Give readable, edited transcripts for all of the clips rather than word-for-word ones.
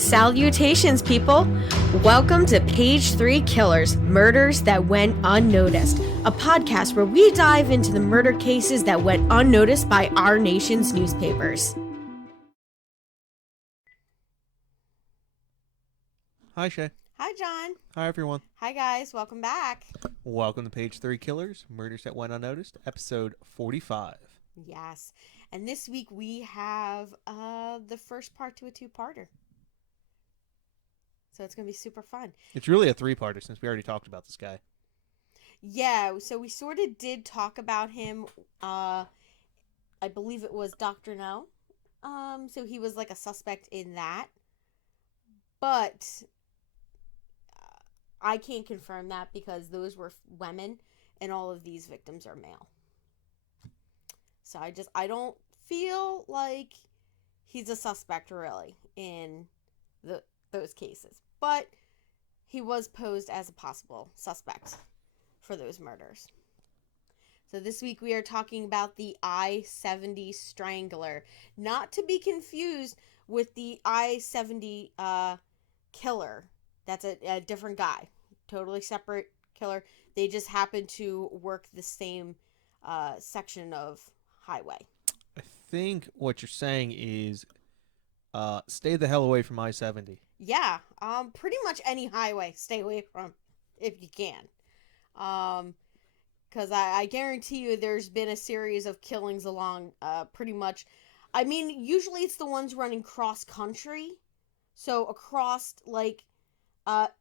Salutations, people! Welcome to Page 3 Killers, Murders That Went Unnoticed, a podcast where we dive into the murder cases that went unnoticed by our nation's newspapers. Hi, Shay. Hi, John. Hi, everyone. Hi, guys. Welcome back. Welcome to Page 3 Killers, Murders That Went Unnoticed, episode 45. Yes. And this week we have the first part to a two-parter. So it's going to be super fun. It's really a three-parter since we already talked about this guy. Yeah, so we sort of did talk about him. I believe it was Dr. No. So he was like a suspect in that. But I can't confirm that because those were women and all of these victims are male. So I don't feel like he's a suspect really in those cases. But he was posed as a possible suspect for those murders. So this week we are talking about the I-70 Strangler. Not to be confused with the I-70 killer. That's a different guy. Totally separate killer. They just happen to work the same section of highway. I think what you're saying is stay the hell away from I-70. Yeah, pretty much any highway, stay away from if you can. Because I guarantee you there's been a series of killings along pretty much. I mean, usually it's the ones running cross country. So across, like,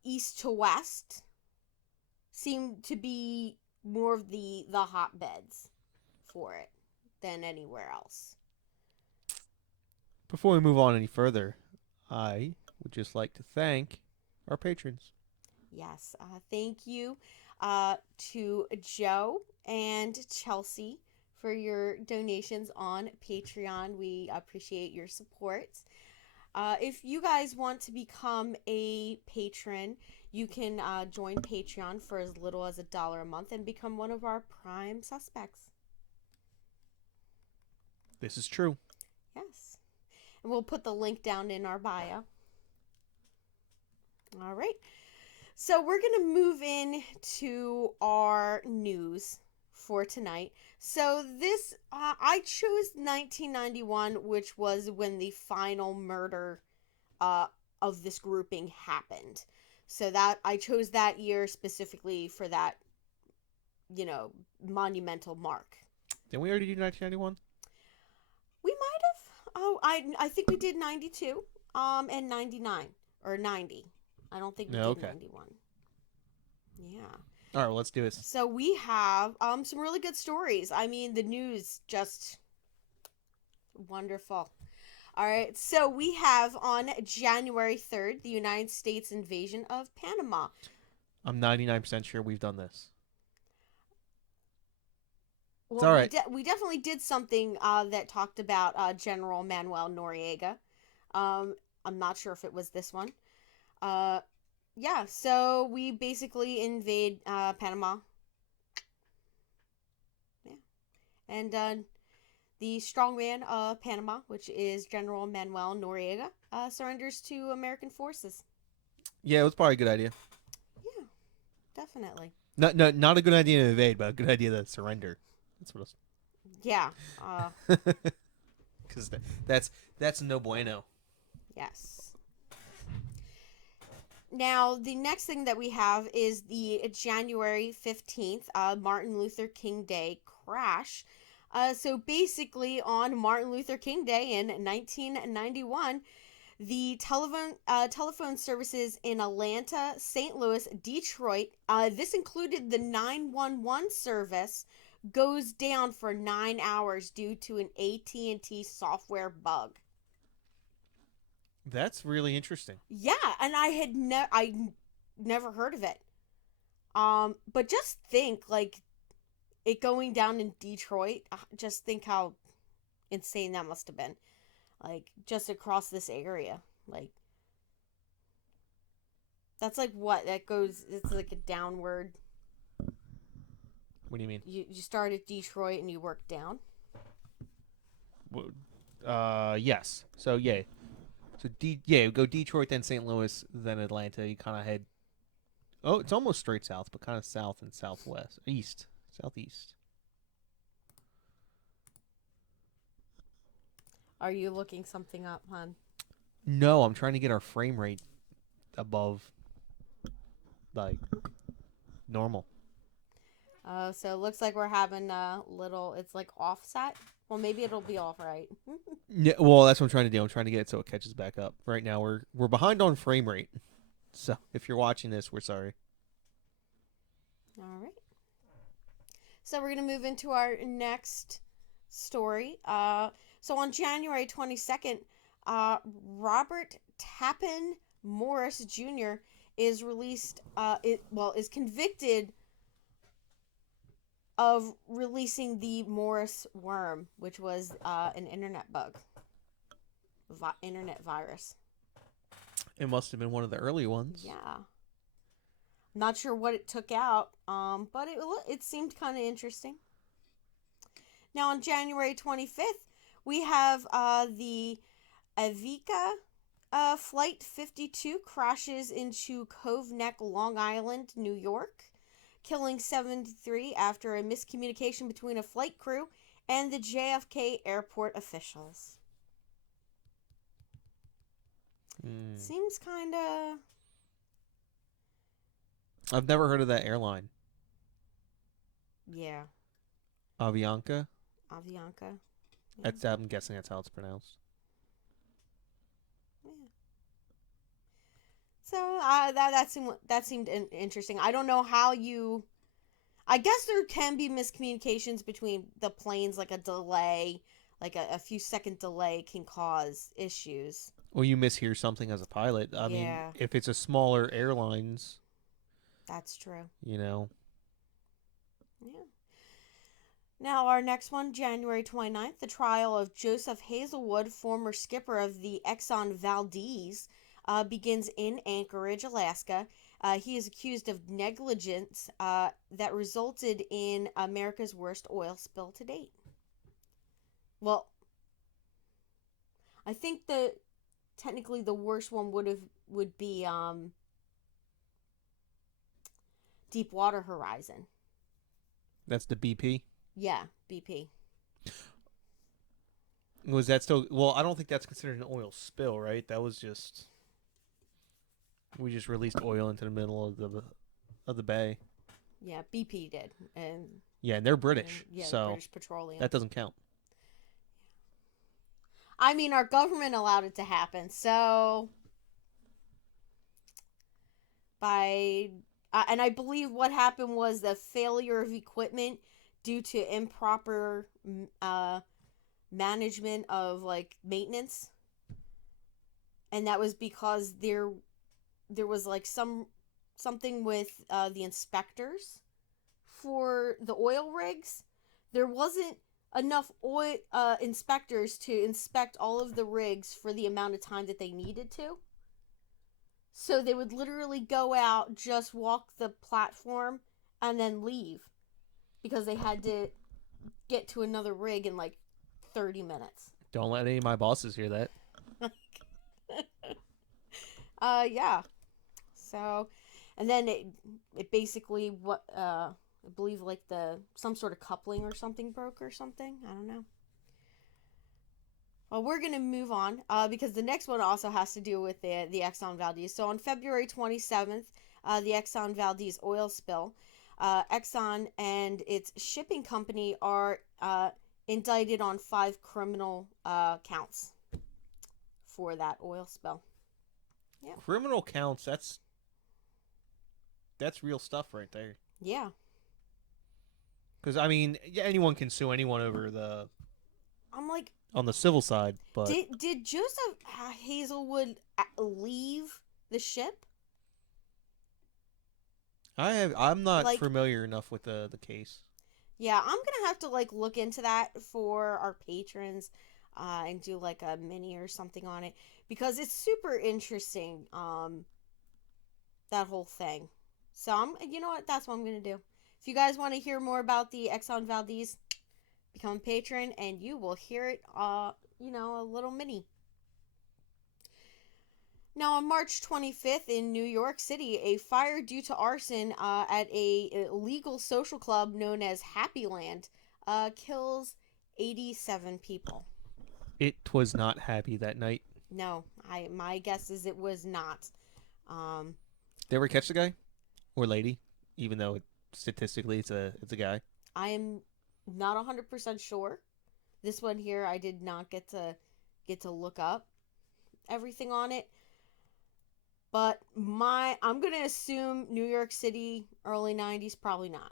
east to west seem to be more of the hotbeds for it than anywhere else. Before we move on any further, I would just like to thank our patrons. Yes, thank you to Joe and Chelsea for your donations on Patreon. We appreciate your support. If you guys want to become a patron, you can join Patreon for as little as $1 a month and become one of our prime suspects. This is true. Yes. And we'll put the link down in our bio. All right. So we're going to move in to our news for tonight. So this, I chose 1991, which was when the final murder of this grouping happened. So that I chose that year specifically for that, monumental mark. Didn't we already do 1991? We might have. Oh, I think we did 92, and 99 or 90. I don't think we did 91. Yeah. All right, well, let's do this. So we have some really good stories. I mean, the news just wonderful. All right, so we have on January 3rd, the United States invasion of Panama. I'm 99% sure we've done this. Well, it's all right. We definitely did something that talked about General Manuel Noriega. I'm not sure if it was this one. Yeah, so we basically invade Panama. Yeah. And the strongman of Panama, which is General Manuel Noriega, surrenders to American forces. Yeah, it was probably a good idea. Yeah, definitely. Not a good idea to invade, but a good idea to surrender. That's what it was. Yeah. Because that's no bueno. Yes. Now, the next thing that we have is the January 15th, Martin Luther King Day crash. So basically, on Martin Luther King Day in 1991, the telephone services in Atlanta, St. Louis, Detroit, this included the 911 service, goes down for 9 hours due to an AT&T software bug. That's really interesting. Yeah, and I had never heard of it. But just think, like, it going down in Detroit. Just think how insane that must have been. Like, just across this area. Like, that's like what? It's like a downward. What do you mean? You start at Detroit and you work down? Yes. So, yay. So you go Detroit, then St. Louis, then Atlanta. You kind of head. Oh, it's almost straight south, but kind of south and southwest, southeast. Are you looking something up, hon? No, I'm trying to get our frame rate above, like, normal. So it looks like we're having a little. It's like offset. Well, maybe it'll be all right. Yeah, well, that's what I'm trying to do. I'm trying to get it so it catches back up. Right now, we're behind on frame rate. So if you're watching this, we're sorry. All right. So we're gonna move into our next story. So on January 22nd, Robert Tappan Morris Jr. is released. Is convicted of releasing the Morris worm, which was an internet bug, internet virus. It must have been one of the early ones. Yeah. Not sure what it took out, but it seemed kind of interesting. Now on January 25th, we have the Avica Flight 52 crashes into Cove Neck, Long Island, New York, killing 73 after a miscommunication between a flight crew and the JFK airport officials. Seems kind of... I've never heard of that airline. Yeah. Avianca? Avianca. Yeah. I'm guessing that's how it's pronounced. Yeah. So that seemed interesting. I don't know how you... I guess there can be miscommunications between the planes, like a delay, like a few second delay can cause issues. Well, you mishear something as a pilot. I mean, if it's a smaller airlines... That's true. Yeah. Now, our next one, January 29th, the trial of Joseph Hazelwood, former skipper of the Exxon Valdez, begins in Anchorage, Alaska. He is accused of negligence that resulted in America's worst oil spill to date. Well, I think technically the worst one would be Deepwater Horizon. That's the BP? Yeah, BP. Was that still... Well, I don't think that's considered an oil spill, right? That was just... We just released oil into the middle of the bay. Yeah, BP did. And they're British. So British Petroleum. That doesn't count. I mean, our government allowed it to happen, so... and I believe what happened was the failure of equipment due to improper management of, like, maintenance. And that was because there was, like, something with the inspectors for the oil rigs. There wasn't enough oil inspectors to inspect all of the rigs for the amount of time that they needed to. So they would literally go out, just walk the platform, and then leave. Because they had to get to another rig in like 30 minutes. Don't let any of my bosses hear that. Yeah. So, and then it basically, I believe like some sort of coupling or something broke or something. I don't know. Well, we're going to move on because the next one also has to do with the Exxon Valdez. So on February 27th, the Exxon Valdez oil spill, Exxon and its shipping company are indicted on 5 criminal counts for that oil spill. Yeah. Criminal counts, that's real stuff right there. Yeah. Because, I mean, anyone can sue anyone over I'm like... on the civil side, but... Did Joseph Hazelwood leave the ship? I'm not familiar enough with the case. Yeah, I'm gonna have to like look into that for our patrons, and do like a mini or something on it because it's super interesting. That whole thing. So you know what? That's what I'm gonna do. If you guys want to hear more about the Exxon Valdez, become a patron, and you will hear it. A little mini. Now, on March 25th in New York City, a fire due to arson at a illegal social club known as Happy Land kills 87 people. It was not happy that night. No, my guess is it was not. They ever catch the guy or lady? Even though statistically it's a guy. I am not 100% sure. This one here, I did not get to look up everything on it. But I'm gonna assume New York City, early 90s, probably not.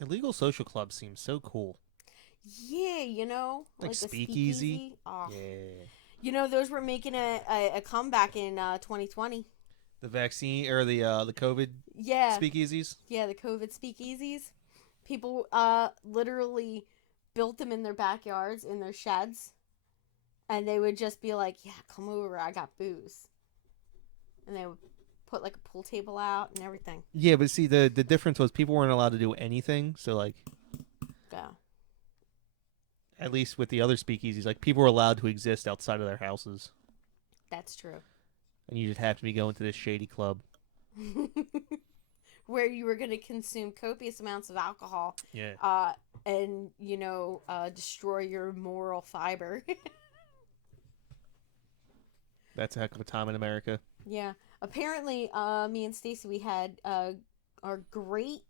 Illegal social club seems so cool. Yeah, you know, Like a speakeasy. Oh. Yeah. You know, those were making a comeback in 2020. The vaccine or the COVID Yeah. speakeasies. Yeah, the COVID speakeasies. People literally built them in their backyards, in their sheds. And they would just be like, yeah, come over, I got booze. And they would put like a pool table out and everything. Yeah, but see, the difference was people weren't allowed to do anything. So, like, Yeah. at least with the other speakeasies, like, people were allowed to exist outside of their houses. That's true. And you just have to be going to this shady club. Where you were going to consume copious amounts of alcohol. Yeah. And, destroy your moral fiber. That's a heck of a time in America. Yeah. Apparently, me and Stacy, we had our great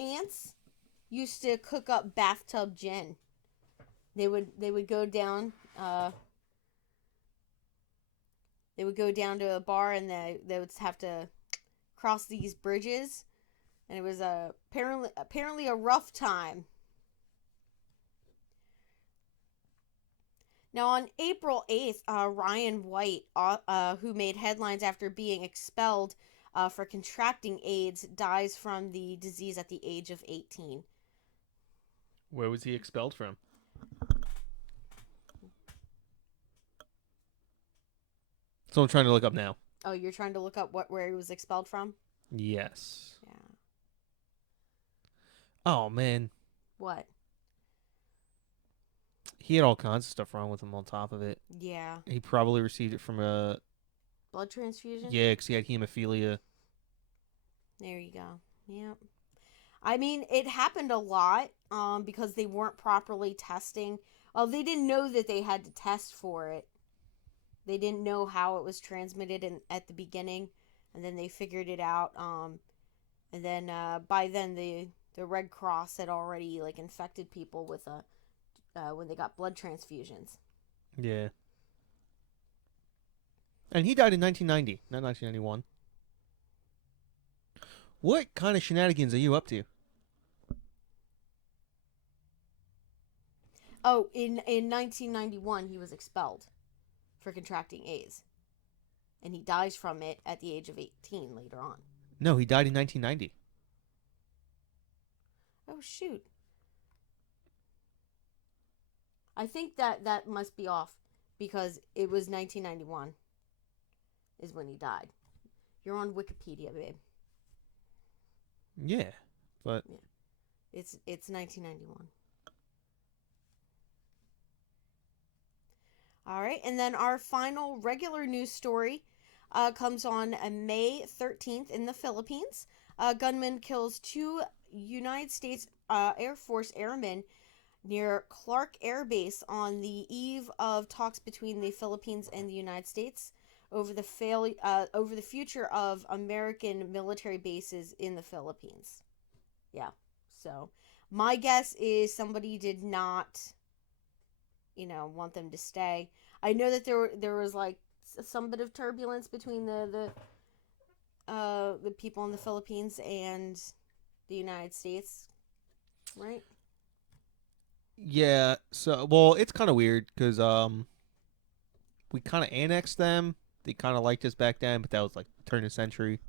aunts used to cook up bathtub gin. They would go down. They would go down to a bar and they would have to cross these bridges, and it was apparently a rough time. Now, on April 8th, Ryan White, who made headlines after being expelled for contracting AIDS, dies from the disease at the age of 18. Where was he expelled from? So I'm trying to look up now. Oh, you're trying to look up where he was expelled from? Yes. Yeah. Oh, man. What? He had all kinds of stuff wrong with him on top of it. Yeah. He probably received it from a... Blood transfusion? Yeah, because he had hemophilia. There you go. Yep. I mean, it happened a lot because they weren't properly testing. Well, they didn't know that they had to test for it. They didn't know how it was transmitted at the beginning, and then they figured it out. And then by then the Red Cross had already like infected people with when they got blood transfusions. Yeah. And he died in 1990, not 1991. What kind of shenanigans are you up to? Oh, in 1991, he was expelled for contracting AIDS. And he dies from it at the age of 18 later on. No, he died in 1990. Oh, shoot. I think that must be off because it was 1991 is when he died. You're on Wikipedia, babe. Yeah, but... Yeah. It's 1991. All right, and then our final regular news story comes on May 13th in the Philippines. A gunman kills 2 United States Air Force airmen near Clark Air Base on the eve of talks between the Philippines and the United States over the future of American military bases in the Philippines. Yeah, so my guess is somebody did not, want them to stay. I know that there was like some bit of turbulence between the people in the Philippines and the United States, right? Yeah, so, well, it's kind of weird because we kind of annexed them. They kind of liked us back then, but that was like turn of the century.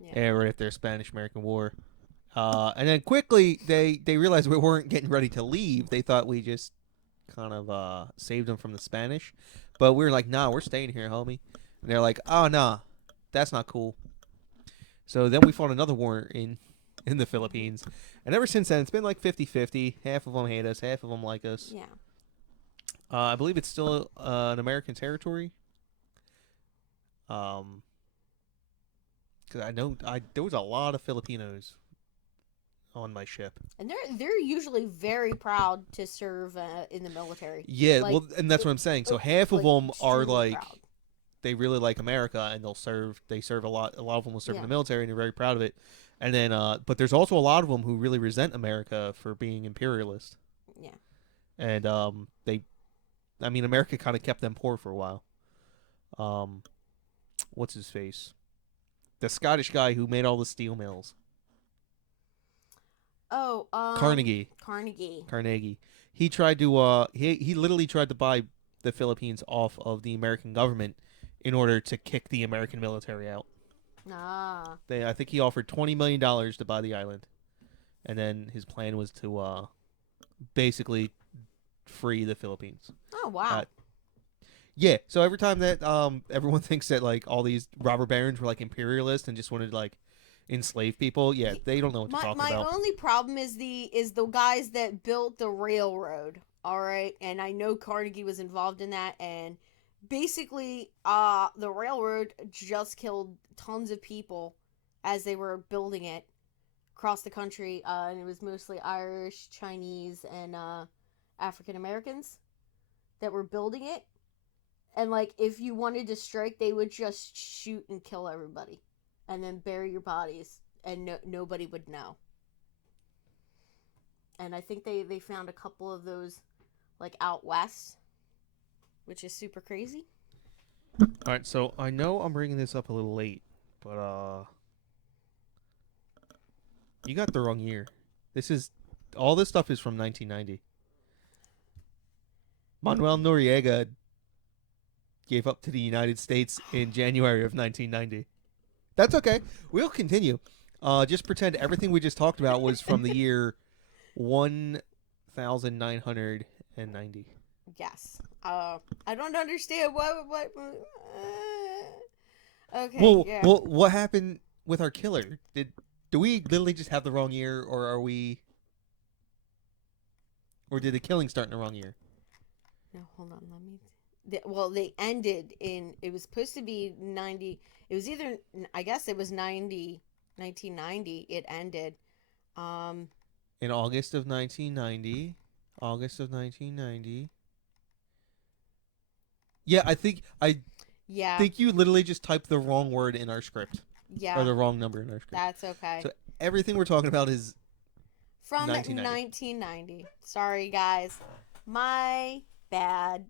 Yeah, right after the Spanish-American War. And then quickly, they realized we weren't getting ready to leave. They thought we just kind of saved them from the Spanish. But we were like, nah, we're staying here, homie. And they're like, oh, nah, that's not cool. So then we fought another war in the Philippines. And ever since then, it's been like 50-50. Half of them hate us, half of them like us. Yeah. I believe it's still an American territory. Because I know there was a lot of Filipinos on my ship. And they're usually very proud to serve in the military. Yeah, Like, well, and that's what I'm saying. So half of like, them are extremely like proud. they really like America, and they'll serve. They serve a lot. A lot of them will serve in Yeah. the military, and they're very proud of it. And then, but there's also a lot of them who really resent America for being imperialist. Yeah. And I mean, America kind of kept them poor for a while. What's his face? The Scottish guy who made all the steel mills. Oh, Carnegie. Carnegie. He tried to he literally tried to buy the Philippines off of the American government in order to kick the American military out. Ah. I think he offered $20 million to buy the island, and then his plan was to basically free the Philippines. Oh wow. Yeah. So every time that everyone thinks that like all these robber barons were like imperialists and just wanted to like enslave people, yeah, they don't know what to talk My about. only problem is the guys that built the railroad. All right, and I know Carnegie was involved in that, and basically, the railroad just killed tons of people as they were building it across the country, and it was mostly Irish, Chinese, and African Americans that were building it. And like, if you wanted to strike, they would just shoot and kill everybody, and then bury your bodies, and nobody would know. And I think they found a couple of those, like, out west, which is super crazy. All right, so I know I'm bringing this up a little late, but you got the wrong year. All this stuff is from 1990. Manuel Noriega gave up to the United States in January of 1990. That's okay. We'll continue. Just pretend everything we just talked about was from the year 1990. Yes. I don't understand what. Okay. Well, Yeah. well, what happened with our killer? Do we literally just have the wrong year, or are we, or did the killing start in the wrong year? No, hold on. Let me. They ended in. It was supposed to be 90. It was either. I guess it was 1990. It ended. In August of 1990. Yeah, I think you literally just typed the wrong word in our script. Yeah. Or the wrong number in our script. That's okay. So everything we're talking about is from 1990. 1990. Sorry, guys. My bad.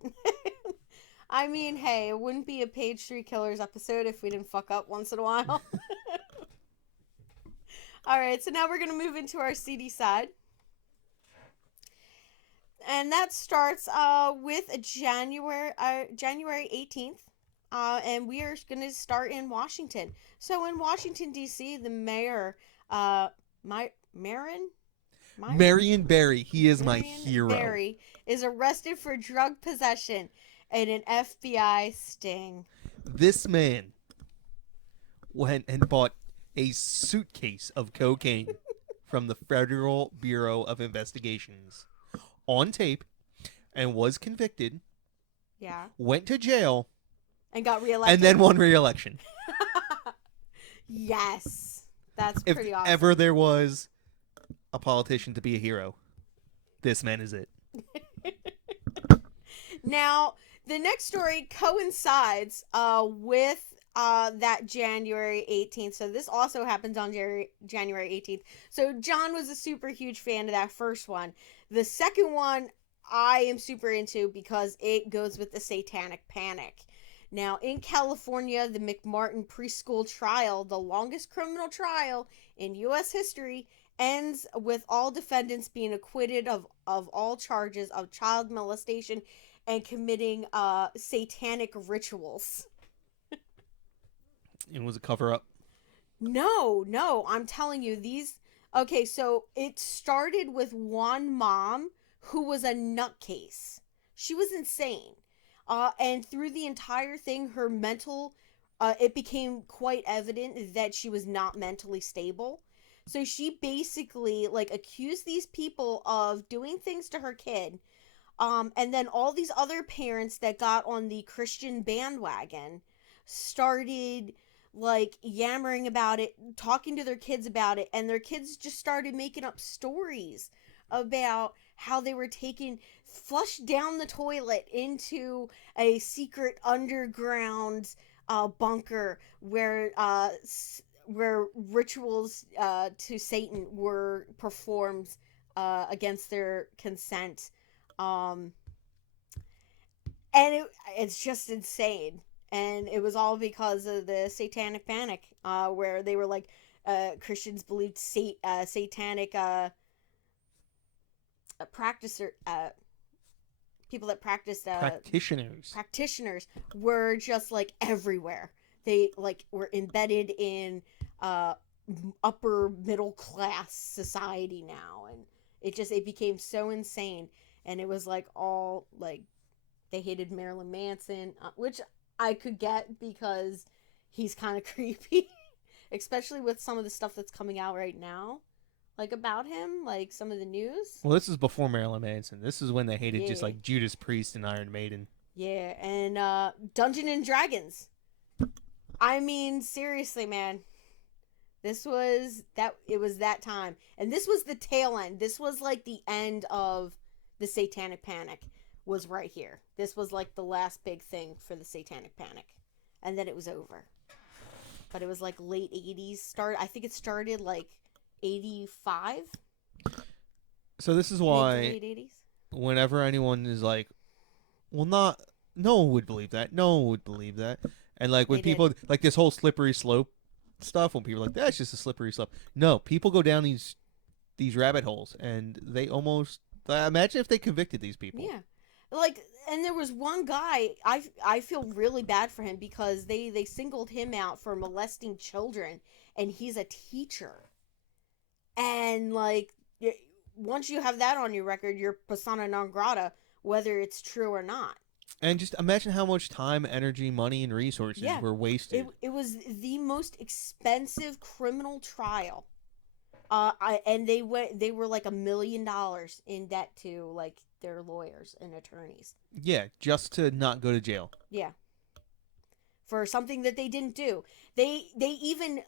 I mean, hey, it wouldn't be a Page 3 Killers episode if we didn't fuck up once in a while. Alright, so now we're going to move into our CD side. And that starts with January 18th. And we are going to start in Washington. So in Washington, D.C., the mayor, Marion Barry, he is my hero. Barry is arrested for drug possession and an FBI sting. This man went and bought a suitcase of cocaine from the Federal Bureau of Investigations on tape and was convicted. Yeah. Went to jail. And got reelected. And then won re-election. Yes. That's pretty awesome. If ever there was a politician to be a hero, this man is it. Now, the next story coincides with that January 18th. So this also happens on January 18th. So John was a super huge fan of that first one. The second one I am super into because it goes with the Satanic Panic. Now, in California, the Mcmartin preschool trial, the longest criminal trial in U.S. history, ends with all defendants being acquitted of all charges of child molestation and committing satanic rituals. It was a cover-up. No, I'm telling you, these... Okay, so it started with one mom who was a nutcase. She was insane. And through the entire thing, her mental... it became quite evident that she was not mentally stable. So she basically, like, accused these people of doing things to her kid, And then all these other parents that got on the Christian bandwagon started like yammering about it, talking to their kids about it, and their kids just started making up stories about how they were flushed down the toilet into a secret underground bunker where rituals to Satan were performed against their consent. And it's just insane. And it was all because of the satanic panic, where they were like, Christians believed satanic practicer people that practiced practitioners were just like everywhere. They like were embedded in upper middle class society now, and it became so insane. And it was like all like they hated Marilyn Manson, which I could get because he's kind of creepy, especially with some of the stuff that's coming out right now, like about him, like some of the news. Well, this is before Marilyn Manson. This is when they hated just like Judas Priest and Iron Maiden. Yeah, and Dungeons and Dragons. I mean, seriously, man. It was that time. And this was the tail end. This was like the end of the Satanic Panic was right here. This was like the last big thing for the Satanic Panic. And then it was over. But it was like late 80s. I think it started like 85. So this is why late 80s. Whenever anyone is like, well, no one would believe that. No one would believe that. And like when people like this whole slippery slope stuff, when people are like, that's just a slippery slope. No, people go down these rabbit holes, and they almost imagine if they convicted these people. Yeah, like, and there was one guy I feel really bad for him because they singled him out for molesting children, and he's a teacher. And like, once you have that on your record, you're persona non grata, whether it's true or not. And just imagine how much time, energy, money, and resources were wasted. It was the most expensive criminal trial. And they were like $1 million in debt to like their lawyers and attorneys. Yeah, just to not go to jail. Yeah. For something that they didn't do. They even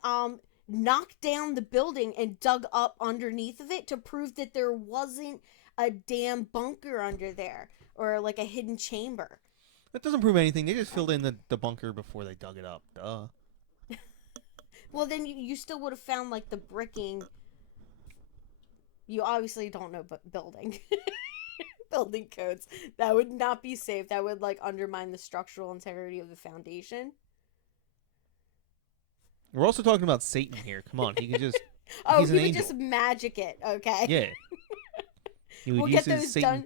knocked down the building and dug up underneath of it to prove that there wasn't a damn bunker under there. Or like a hidden chamber. That doesn't prove anything. They just filled in the bunker before they dug it up. Duh. Well, then you still would have found like the bricking. You obviously don't know building. Building codes. That would not be safe. That would like undermine the structural integrity of the foundation. We're also talking about Satan here. Come on. He can just... Oh, he would just magic it. Okay. Yeah. He would we'll use get those Satan... done.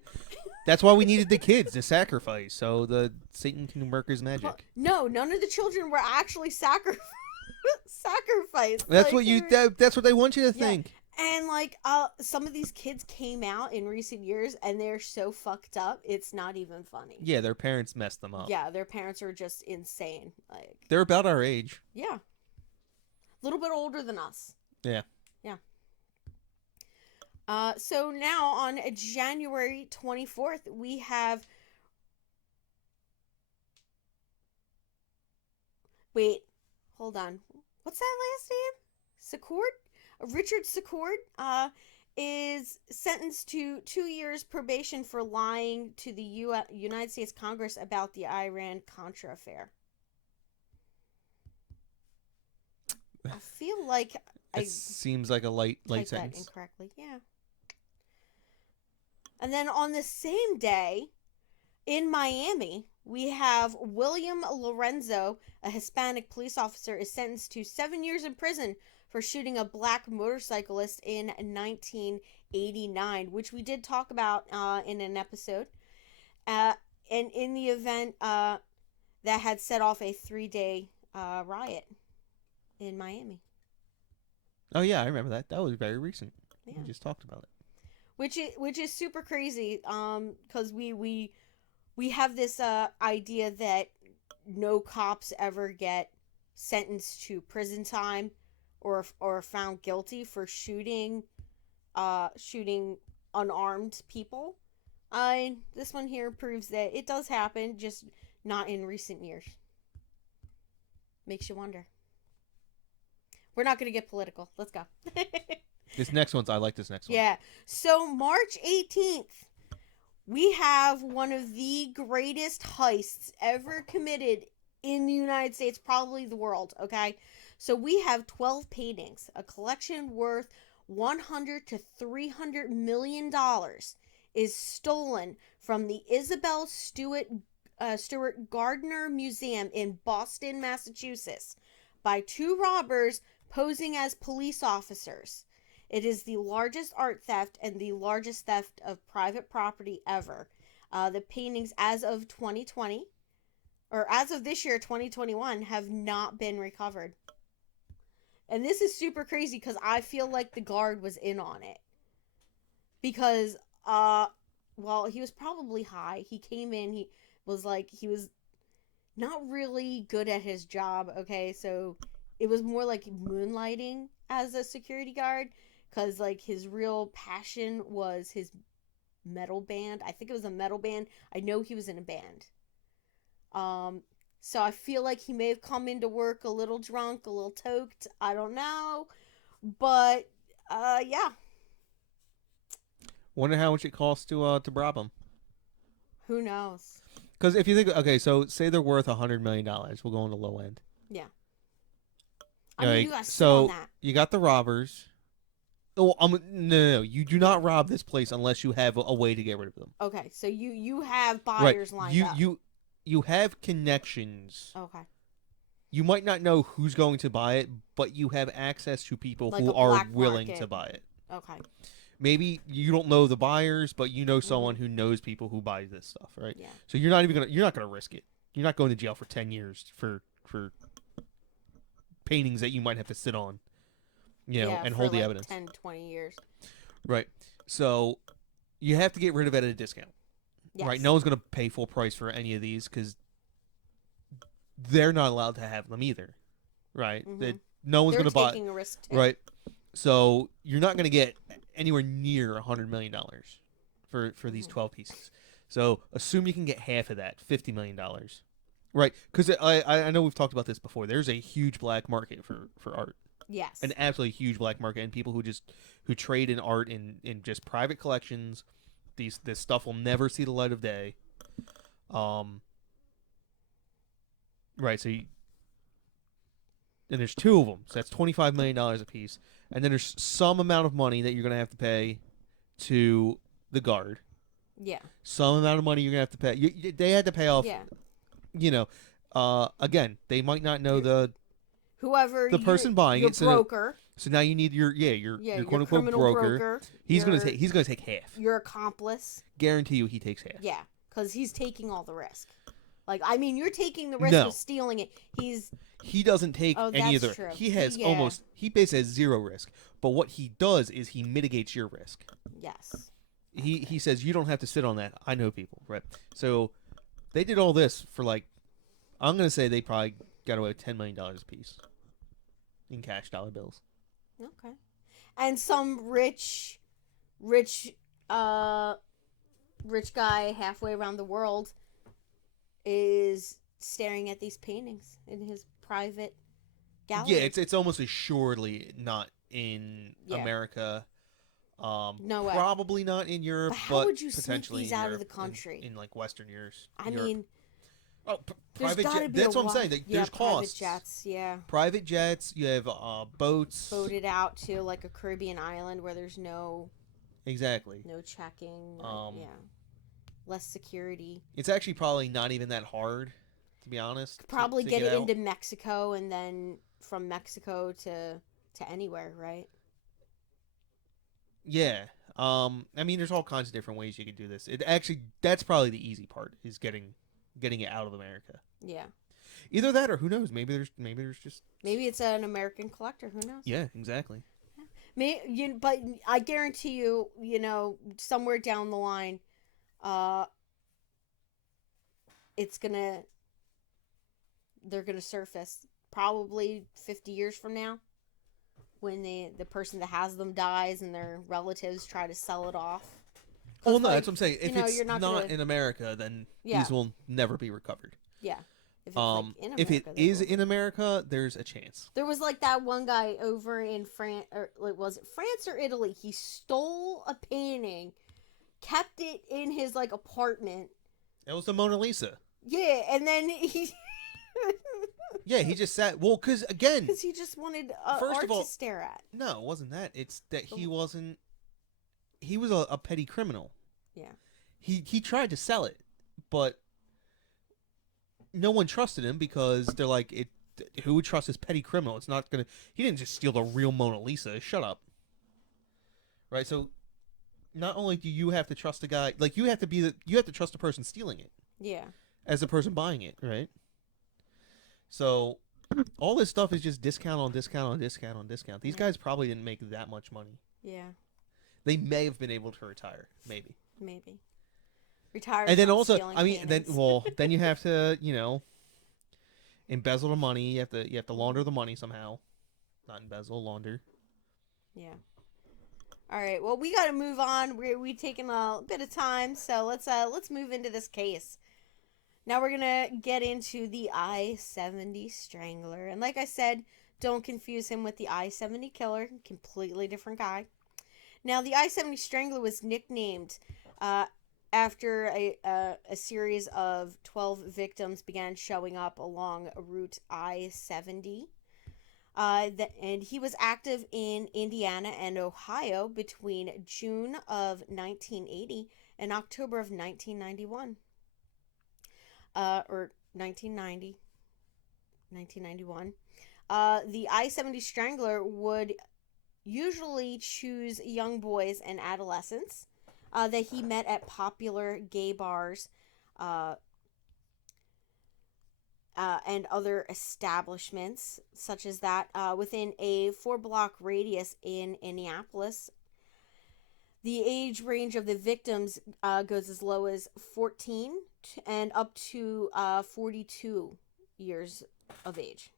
That's why we needed the kids to sacrifice, so the Satan can work his magic. Well, no, none of the children were actually sacrificed. That's like, that's what they want you to think. And like some of these kids came out in recent years and they're so fucked up, it's not even funny. Yeah, their parents messed them up. Yeah, their parents are just insane. Like they're about our age. Yeah. A little bit older than us. Yeah. Yeah. So now on January 24th, we have... Wait, hold on. What's that last name? Secord? Richard Secord is sentenced to 2 years probation for lying to the United States Congress about the Iran-Contra affair. I feel like it seems like a light sentence. That incorrectly, yeah. And then on the same day, in Miami, we have William Lorenzo, a Hispanic police officer, is sentenced to 7 years in prison for shooting a black motorcyclist in 1989, which we did talk about in an episode. And in the event that had set off a 3-day riot in Miami. Oh yeah, I remember that. That was very recent. Yeah. We just talked about it. Which is super crazy, because we have this idea that no cops ever get sentenced to prison time or found guilty for shooting unarmed people. This one here proves that it does happen, just not in recent years. Makes you wonder. We're not going to get political. Let's go. I like this next one. Yeah. So March 18th, we have one of the greatest heists ever committed in the United States, probably the world, okay? So we have 12 paintings, a collection worth $100 to $300 million is stolen from the Isabel Stewart Gardner Museum in Boston, Massachusetts, by two robbers posing as police officers. It is the largest art theft and the largest theft of private property ever. The paintings as of 2020, or as of this year, 2021, have not been recovered. And this is super crazy because I feel like the guard was in on it. Because, well, he was probably high. He came in, he was not really good at his job, okay? So it was more like moonlighting as a security guard. Because, like, his real passion was his metal band. I think it was a metal band. I know he was in a band. So I feel like he may have come into work a little drunk, a little toked. I don't know. But, yeah. Wonder how much it costs to rob them. Who knows? Because if you think, okay, so say they're worth $100 million. We'll go on the low end. Yeah. I mean, you gotta sit on that. You got the robbers. Oh, no. You do not rob this place unless you have a way to get rid of them. Okay, so you have buyers lined up. You have connections. Okay. You might not know who's going to buy it, but you have access to people Like who a are black willing market. to buy it. Okay. Maybe you don't know the buyers, but you know someone who knows people who buy this stuff, right? Yeah. So you're not gonna risk it. You're not going to jail for 10 years for paintings that you might have to sit on. And hold the evidence. 10, 20 years. Right. So you have to get rid of it at a discount. Yes. Right. No one's going to pay full price for any of these because they're not allowed to have them either. Right. Mm-hmm. No one's going to buy. They're taking a risk too. Right. So you're not going to get anywhere near $100 million for these 12 pieces. So assume you can get half of that, $50 million. Right. Because I know we've talked about this before. There's a huge black market for art. Yes. An absolutely huge black market, and people who trade in art in just private collections. This stuff will never see the light of day. Right. So and there's two of them, so that's $25 million a piece, and then there's some amount of money that you're gonna have to pay to the guard. Yeah. Some amount of money you're gonna have to pay. They had to pay off. Yeah. Again, they might not know the person buying it. Broker. So now you need your quote unquote broker. He's gonna take half. Your accomplice. Guarantee you, he takes half. Yeah, because he's taking all the risk. Like, I mean, you're taking the risk of stealing it. He doesn't take any of the. True. He has he basically has zero risk. But what he does is he mitigates your risk. Yes. He says you don't have to sit on that. I know people, right? So they did all this for I'm gonna say they probably got away with $10 million a piece in cash dollar bills. Okay. And some rich guy halfway around the world is staring at these paintings in his private gallery. Yeah, it's almost assuredly not in America. No way. Probably not in Europe, but how would you potentially sneak these out of the country in Western years. I mean, private jets. That's what I'm saying. There's costs. Private jets, yeah. Private jets. You have boats. Boated out to like a Caribbean island where there's no checking. Less security. It's actually probably not even that hard, to be honest. Probably get it into Mexico and then from Mexico to anywhere, right? Yeah. I mean, there's all kinds of different ways you could do this. That's probably the easy part is getting it out of America. Yeah. Either that or who knows? Maybe it's an American collector. Who knows? Yeah, exactly. But I guarantee you, somewhere down the line, they're gonna surface probably 50 years from now when the person that has them dies and their relatives try to sell it off. Well, 'Cause, no, like, that's what I'm saying. If it's you're not not gonna, in America, then yeah, these will never be recovered. yeah. If it's like in If it America, they is will. in America, there's a chance. There was like that one guy over in France, or like, was it France or Italy? He stole a painting, kept it in his like apartment. It was the Mona Lisa. Yeah, and then he. Yeah, he just sat. Well, because again, Because he just wanted first art of all, to stare at. no, it wasn't that. It's that he Oh. wasn't. He was a petty criminal. Yeah. He tried to sell it, but no one trusted him because they're like, it. Who would trust this petty criminal? It's not gonna. He didn't just steal the real Mona Lisa. Shut up. Right. So, not only do you have to trust the guy, like you have to trust the person stealing it. Yeah. As the person buying it, right? So, all this stuff is just discount on discount on discount on discount. These guys probably didn't make that much money. Yeah. They may have been able to retire, maybe. Retire. And then from also, stealing I mean, paintings. then you have to, embezzle the money. You have to launder the money somehow. Not embezzle, launder. Yeah. All right. Well, we got to move on. We taking a bit of time, so let's move into this case. Now we're gonna get into the I-70 Strangler, and like I said, don't confuse him with the I-70 Killer. Completely different guy. Now, the I-70 Strangler was nicknamed after a series of 12 victims began showing up along Route I-70. And he was active in Indiana and Ohio between June of 1980 and October of 1991. Or 1990. 1991. The I-70 Strangler would usually choose young boys and adolescents that he met at popular gay bars and other establishments, such as that within a 4-block radius in Indianapolis. The age range of the victims goes as low as 14 and up to 42 years of age.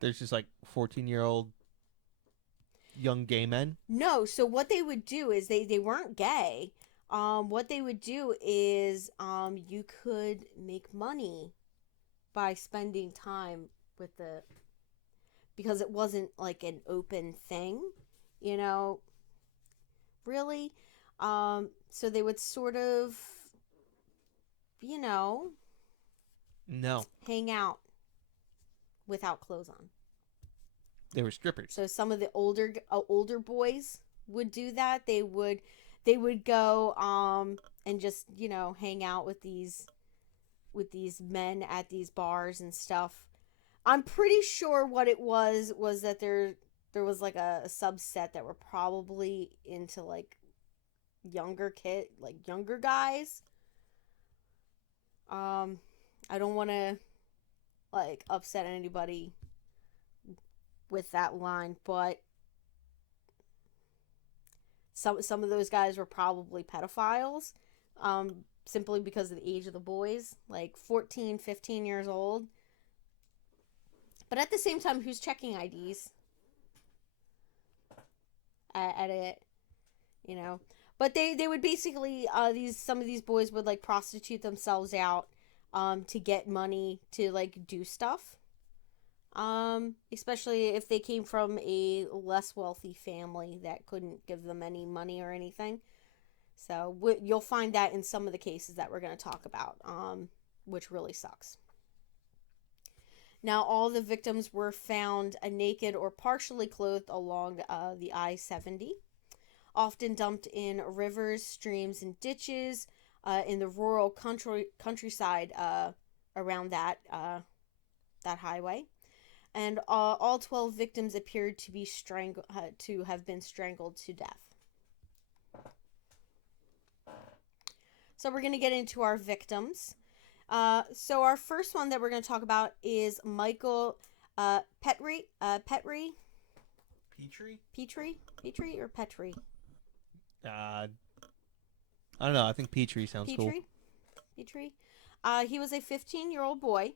There's just like 14-year-old young gay men? No, so what they would do is they weren't gay. What they would do is you could make money by spending time with because it wasn't like an open thing, really. So they would sort of, No. hang out without clothes on. They were strippers. So some of the older boys would do that. They would go and just hang out with these men at these bars and stuff. I'm pretty sure what it was that there was like a subset that were probably into like younger guys. I don't want to like upset anybody with that line, but some of those guys were probably pedophiles, simply because of the age of the boys, like 14, 15 years old. But at the same time, who's checking IDs at it, But they would basically some of these boys would like prostitute themselves out to get money to like do stuff. Especially if they came from a less wealthy family that couldn't give them any money or anything. So you'll find that in some of the cases that we're going to talk about, which really sucks. Now, all the victims were found naked or partially clothed along the I-70, often dumped in rivers, streams, and ditches in the rural countryside around that highway. And all 12 victims appeared to be to have been strangled to death. So we're going to get into our victims. So our first one that we're going to talk about is Michael Petrie. Petrie? Petrie or Petrie? I don't know. I think Petrie sounds cool. Petrie. He was a 15-year-old boy.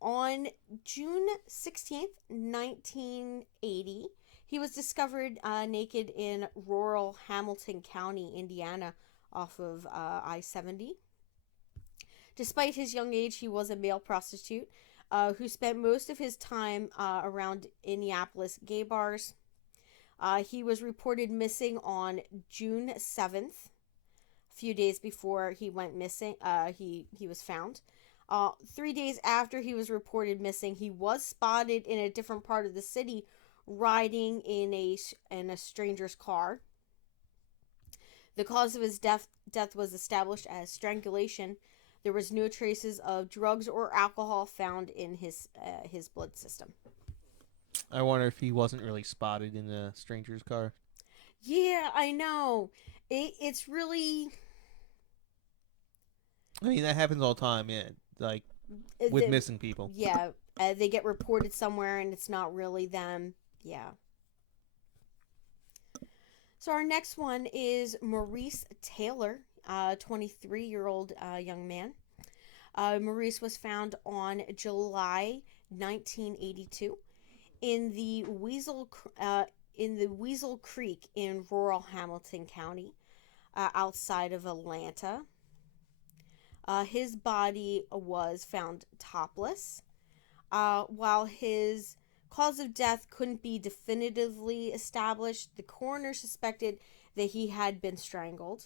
On June 16th, 1980, he was discovered naked in rural Hamilton County, Indiana, off of I-70. Despite his young age, he was a male prostitute who spent most of his time around Indianapolis gay bars. He was reported missing on June 7th, a few days before he went missing. He was found. 3 days after he was reported missing, he was spotted in a different part of the city, riding in a stranger's car. The cause of his death was established as strangulation. There was no traces of drugs or alcohol found in his blood system. I wonder if he wasn't really spotted in the stranger's car. Yeah, I know. It's really... I mean, that happens all the time, yeah. Like, with missing people. Yeah, they get reported somewhere and it's not really them. Yeah. So our next one is Maurice Taylor, 23-year-old young man. Maurice was found on July 1982 in the Weasel Creek in rural Hamilton County, outside of Atlanta. His body was found topless. While his cause of death couldn't be definitively established, the coroner suspected that he had been strangled.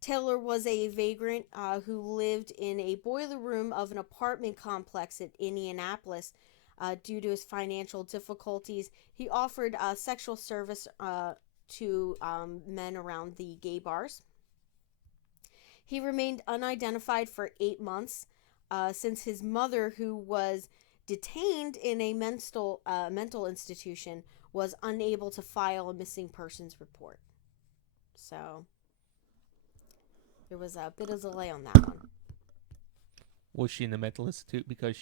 Taylor was a vagrant who lived in a boiler room of an apartment complex in Indianapolis. Due to his financial difficulties, he offered sexual service to men around the gay bars. He remained unidentified for 8 months since his mother, who was detained in a mental institution, was unable to file a missing persons report. So there was a bit of delay on that one. Was she in the mental institute because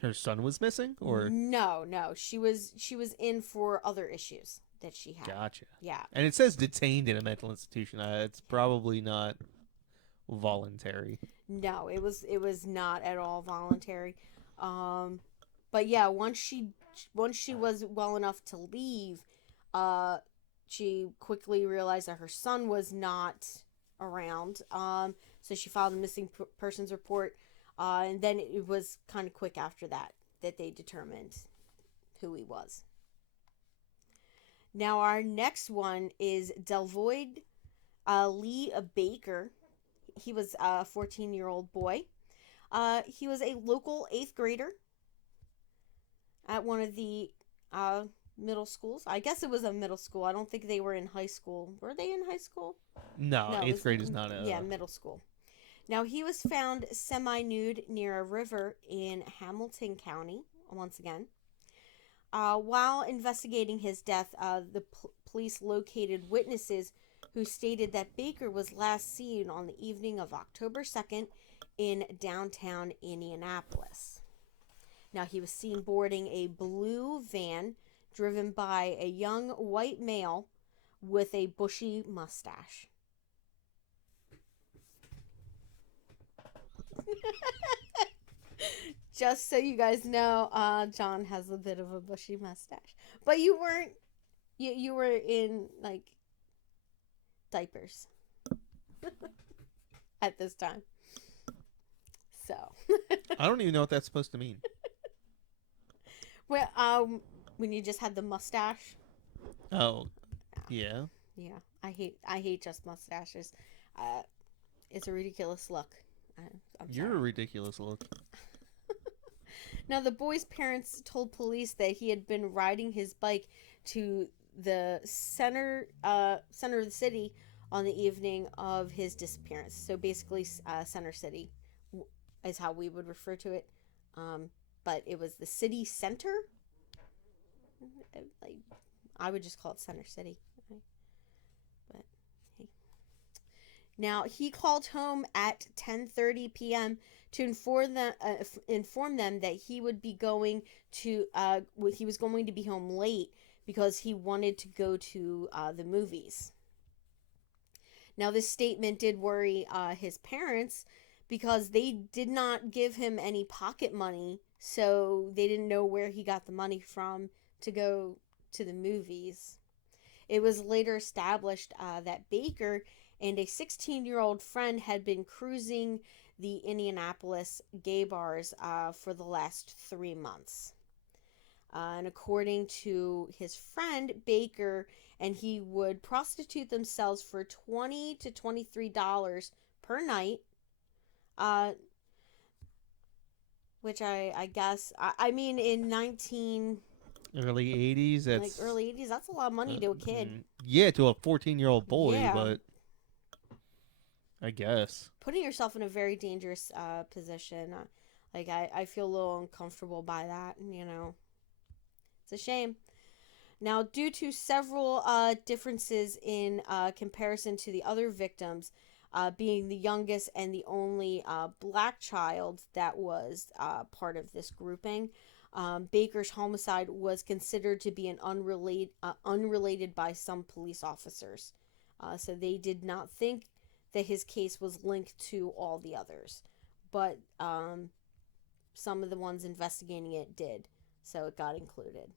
her son was missing, or no? She was in for other issues that she had. Gotcha. Yeah. And it says detained in a mental institution. It's probably not voluntary. No, it was not at all voluntary. But yeah, once she was well enough to leave, she quickly realized that her son was not around. So she filed a missing persons report, and then it was kind of quick after that they determined who he was. Now our next one is Delvoyd Lee Baker. He was a 14-year-old boy. He was a local 8th grader at one of the middle schools. I guess it was a middle school. I don't think they were in high school. Were they in high school? No, 8th grade is not a... Yeah, middle school. Now, he was found semi-nude near a river in Hamilton County, once again. While investigating his death, the police located witnesses who stated that Baker was last seen on the evening of October 2nd in downtown Indianapolis. Now, he was seen boarding a blue van driven by a young white male with a bushy mustache. Just so you guys know, John has a bit of a bushy mustache. But you weren't, you were in, like, diapers at this time. So. I don't even know what that's supposed to mean. Well, when you just had the mustache. Oh, yeah. Yeah, I hate just mustaches. It's a ridiculous look. You're a ridiculous look. Now, the boy's parents told police that he had been riding his bike to the center of the city on the evening of his disappearance. So basically, Center City is how we would refer to it. But it was the city center. Like, I would just call it Center City. But hey. Now, he called home at 10:30 p.m. to inform them that he would be going to he was going to be home late because he wanted to go to the movies. Now, this statement did worry his parents because they did not give him any pocket money, so they didn't know where he got the money from to go to the movies. It was later established that Baker and a 16-year-old friend had been cruising the Indianapolis gay bars for the last 3 months. And according to his friend, Baker and he would prostitute themselves for $20 to $23 per night, which I guess, I mean, in early 80s, like early 80s, that's a lot of money to a kid. Yeah, to a 14-year-old boy, Yeah. but I guess. Putting yourself in a very dangerous position. Like, I feel a little uncomfortable by that, you know. It's a shame. Now, due to several differences in comparison to the other victims, being the youngest and the only black child that was part of this grouping, Baker's homicide was considered to be an unrelated by some police officers. So they did not think that his case was linked to all the others. But some of the ones investigating it did. So it got included.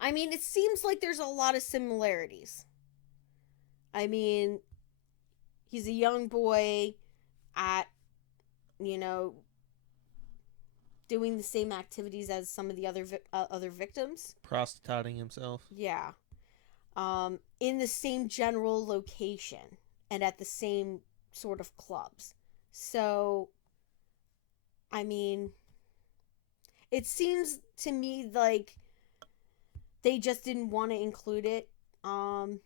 I mean, it seems like there's a lot of similarities. I mean, he's a young boy at, you know, doing the same activities as some of the other victims. Prostituting himself. Yeah. In the same general location and at the same sort of clubs. So, I mean, it seems to me like they just didn't want to include it. And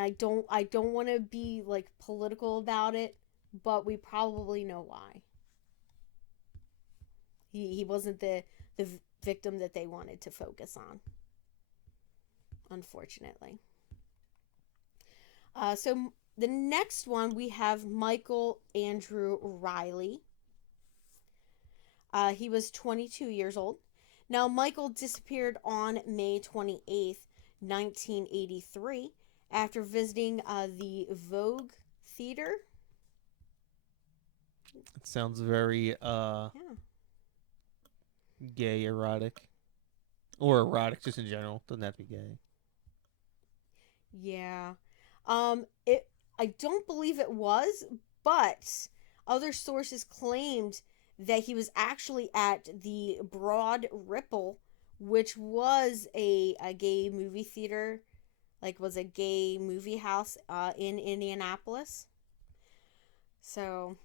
I don't want to be like political about it, but we probably know why. He wasn't the victim that they wanted to focus on, unfortunately. So the next one we have Michael Andrew Riley. He was 22 years old. Now, Michael disappeared on May 28th, 1983, after visiting the Vogue Theater. It sounds very gay, erotic. Or erotic just in general. Doesn't have to be gay. Yeah. I don't believe it was, but other sources claimed that he was actually at the Broad Ripple, which was a gay movie theater, like was a gay movie house in Indianapolis. So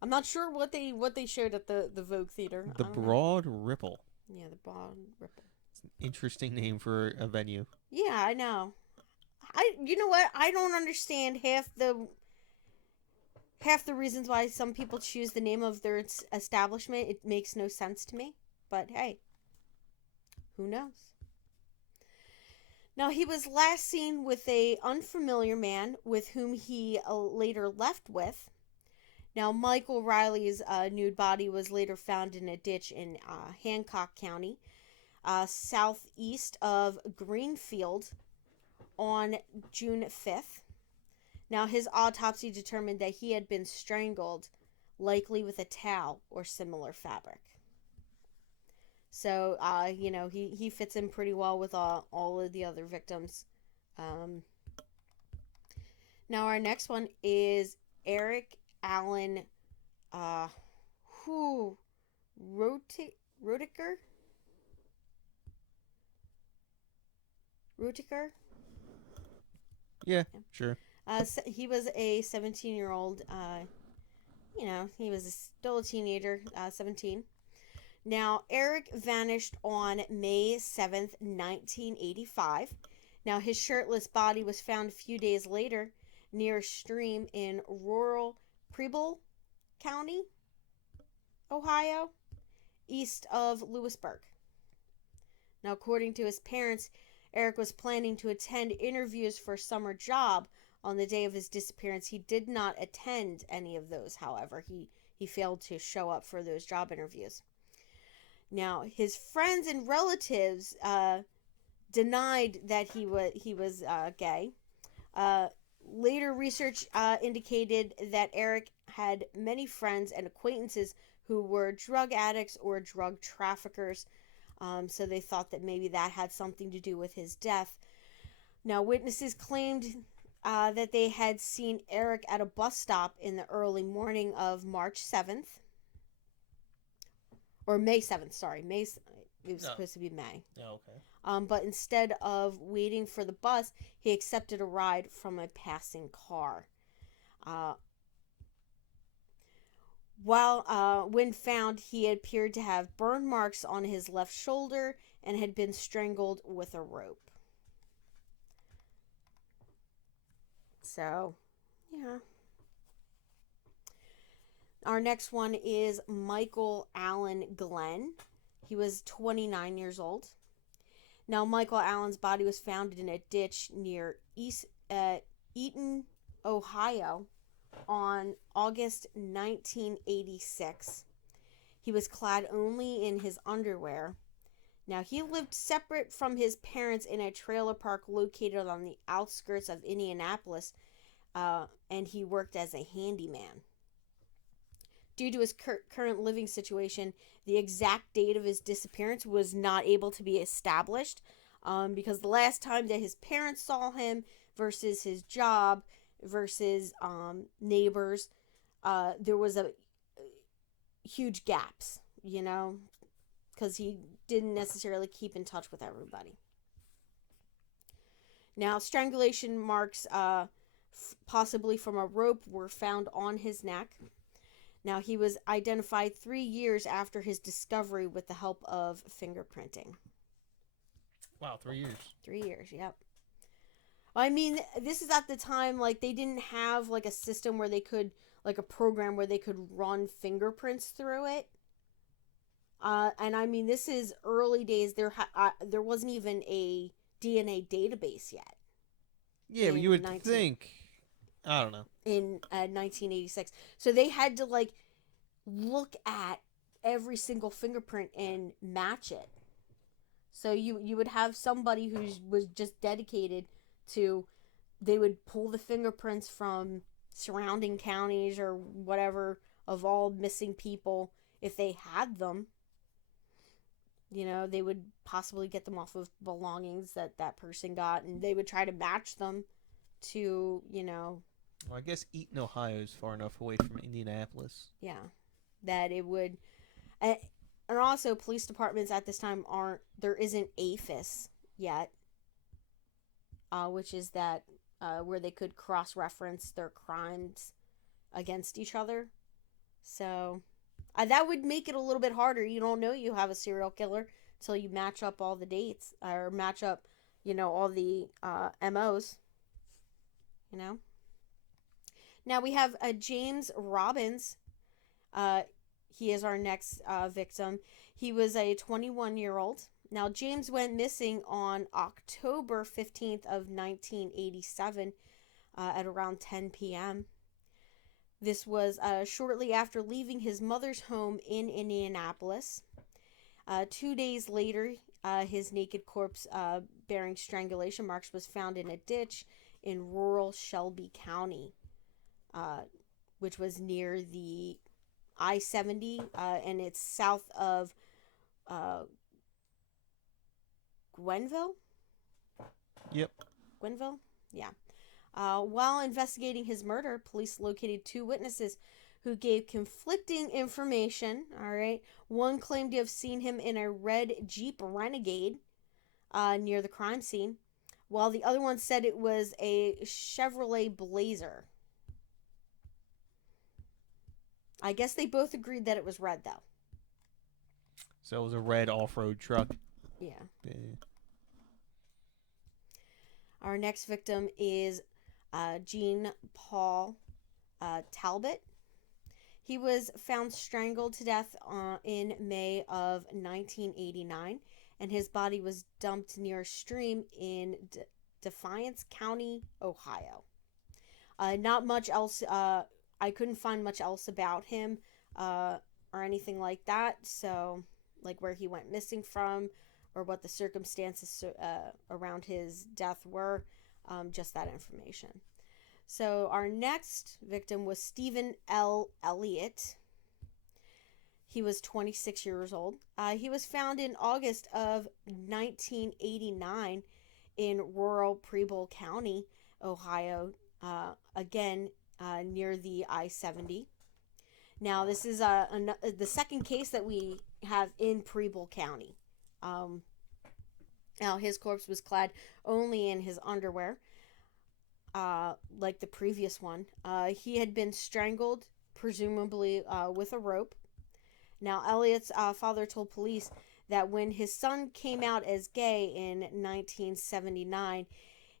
I'm not sure what they showed at the Vogue Theater. The Broad Ripple. Yeah, the Broad Ripple. It's an interesting name for a venue. Yeah, I know. You know what? I don't understand half the reasons why some people choose the name of their establishment. It makes no sense to me. But hey, who knows? Now, he was last seen with an unfamiliar man with whom he later left with. Now, Michael Riley's nude body was later found in a ditch in Hancock County, southeast of Greenfield, on June 5th. Now, his autopsy determined that he had been strangled, likely with a towel or similar fabric. So, you know, he fits in pretty well with all of the other victims. Now, our next one is Eric Allen Rutiger? Yeah, sure. So he was a 17-year-old, you know, he was still a teenager, 17. Now, Eric vanished on May 7th, 1985. Now, his shirtless body was found a few days later near a stream in rural Preble County, Ohio, east of Lewisburg. Now, according to his parents, Eric was planning to attend interviews for a summer job on the day of his disappearance. He did not attend any of those, however. He failed to show up for those job interviews. Now, his friends and relatives denied that he was gay. Later research indicated that Eric had many friends and acquaintances who were drug addicts or drug traffickers. So they thought that maybe that had something to do with his death. Now, witnesses claimed that they had seen Eric at a bus stop in the early morning of March 7th. Or May 7th, sorry. It was supposed to be May. Oh, okay. But instead of waiting for the bus, he accepted a ride from a passing car. When found, he appeared to have burn marks on his left shoulder and had been strangled with a rope. So, yeah. Our next one is Michael Allen Glenn. He was 29 years old. Now, Michael Allen's body was found in a ditch near Eaton, Ohio, on August 1986. He was clad only in his underwear. Now, he lived separate from his parents in a trailer park located on the outskirts of Indianapolis, and he worked as a handyman. Due to his current living situation, the exact date of his disappearance was not able to be established, because the last time that his parents saw him versus his job versus neighbors, there was a huge gaps, because he didn't necessarily keep in touch with everybody. Now, strangulation marks, possibly from a rope, were found on his neck. Now, he was identified 3 years after his discovery with the help of fingerprinting. Wow, 3 years. 3 years, yep. I mean, this is at the time, they didn't have, a system where they could, a program where they could run fingerprints through it. And I mean, this is early days. There wasn't even a DNA database yet. Yeah, but you would think... I don't know. In 1986. So they had to, look at every single fingerprint and match it. So you would have somebody who was just dedicated to... They would pull the fingerprints from surrounding counties or whatever of all missing people. If they had them, they would possibly get them off of belongings that person got. And they would try to match them to, Well, I guess Eaton, Ohio is far enough away from Indianapolis. Yeah, that it would, and also police departments at this time there isn't AFIS yet, which is that where they could cross-reference their crimes against each other. So that would make it a little bit harder. You don't know you have a serial killer until you match up all the dates or match up, all the MOs. Now we have James Robbins. He is our next victim. He was a 21-year-old. Now, James went missing on October 15th of 1987 at around 10 p.m. This was shortly after leaving his mother's home in Indianapolis. 2 days later, his naked corpse bearing strangulation marks was found in a ditch in rural Shelby County, which was near the I-70, and it's south of Gwenville? Yep. Gwenville? Yeah. While investigating his murder, police located 2 witnesses who gave conflicting information, all right? One claimed to have seen him in a red Jeep Renegade near the crime scene, while the other one said it was a Chevrolet Blazer. I guess they both agreed that it was red, though. So it was a red off-road truck. Yeah. Yeah. Our next victim is Jean Paul Talbot. He was found strangled to death in May of 1989, and his body was dumped near a stream in Defiance County, Ohio. Not much else. I couldn't find much else about him or anything like that. So, where he went missing from or what the circumstances around his death were, just that information. So our next victim was Stephen L. Elliott. He was 26 years old. He was found in August of 1989 in rural Preble County, Ohio, again near the I-70. Now, this is the second case that we have in Preble County. Now, his corpse was clad only in his underwear, like the previous one. He had been strangled, presumably with a rope. Now, Elliott's father told police that when his son came out as gay in 1979,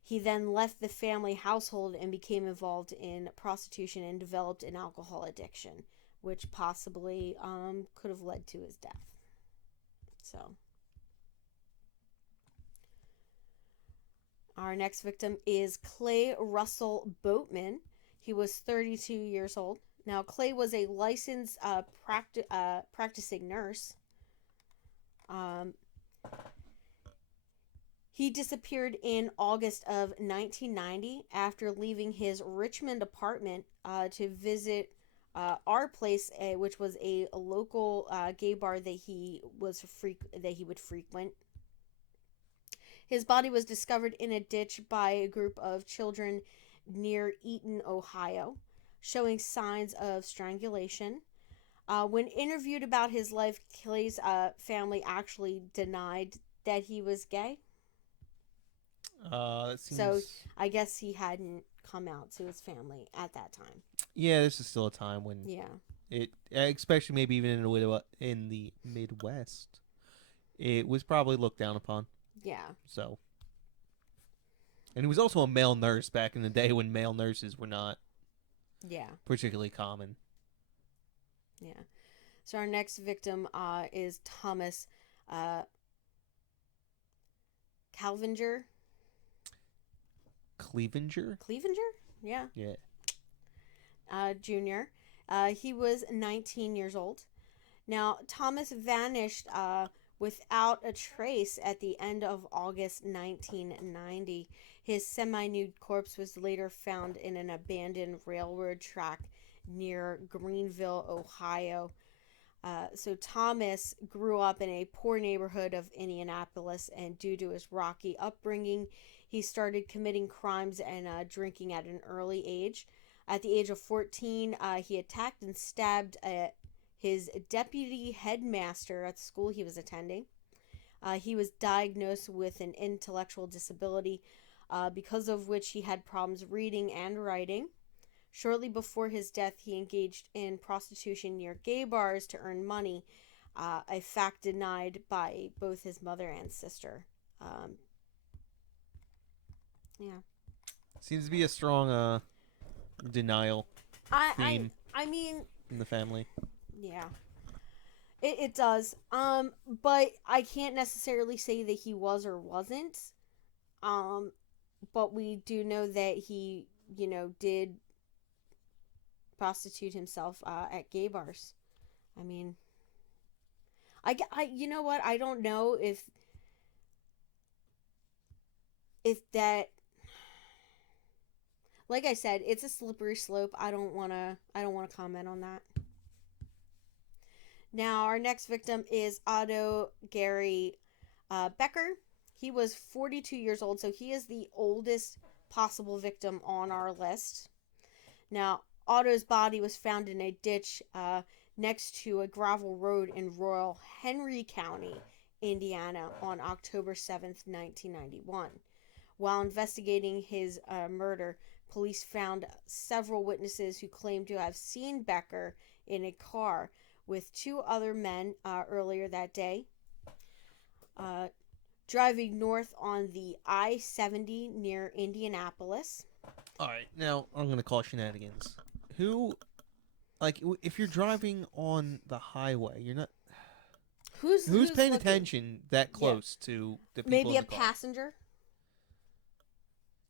he then left the family household and became involved in prostitution and developed an alcohol addiction, which possibly could have led to his death. So, our next victim is Clay Russell Boatman. He was 32 years old. Now, Clay was a licensed practicing nurse. He disappeared in August of 1990 after leaving his Richmond apartment to visit our place, which was a local gay bar that he would frequent. His body was discovered in a ditch by a group of children near Eaton, Ohio, showing signs of strangulation. When interviewed about his life, Clay's family actually denied that he was gay. That seems... So I guess he hadn't come out to his family at that time. Yeah, this is still a time when it, especially maybe even in the Midwest, it was probably looked down upon. Yeah. So, and he was also a male nurse back in the day when male nurses were not particularly common. Yeah. So our next victim is Thomas Clevenger? Yeah. Junior. He was 19 years old. Now, Thomas vanished without a trace at the end of August 1990. His semi-nude corpse was later found in an abandoned railroad track near Greenville, Ohio. So Thomas grew up in a poor neighborhood of Indianapolis, and due to his rocky upbringing, he started committing crimes and drinking at an early age. At the age of 14, he attacked and stabbed his deputy headmaster at the school he was attending. He was diagnosed with an intellectual disability, because of which he had problems reading and writing. Shortly before his death, he engaged in prostitution near gay bars to earn money, a fact denied by both his mother and sister. Seems to be a strong denial theme I mean, in the family. Yeah. It does. But I can't necessarily say that he was or wasn't. But we do know that he, did prostitute himself at gay bars. I mean, I you know what? I don't know if that, like I said, it's a slippery slope. I don't want to comment on that. Now, our next victim is Otto Gary Becker. He was 42 years old, so he is the oldest possible victim on our list. Now, Otto's body was found in a ditch next to a gravel road in rural Henry County, Indiana, on October 7th, 1991. While investigating his murder, police found several witnesses who claimed to have seen Becker in a car with two other men earlier that day, driving north on the I-70 near Indianapolis. All right, now I'm going to call shenanigans. If you're driving on the highway, you're not... Who's paying looking? Attention that close to the people Maybe in the a car? Passenger?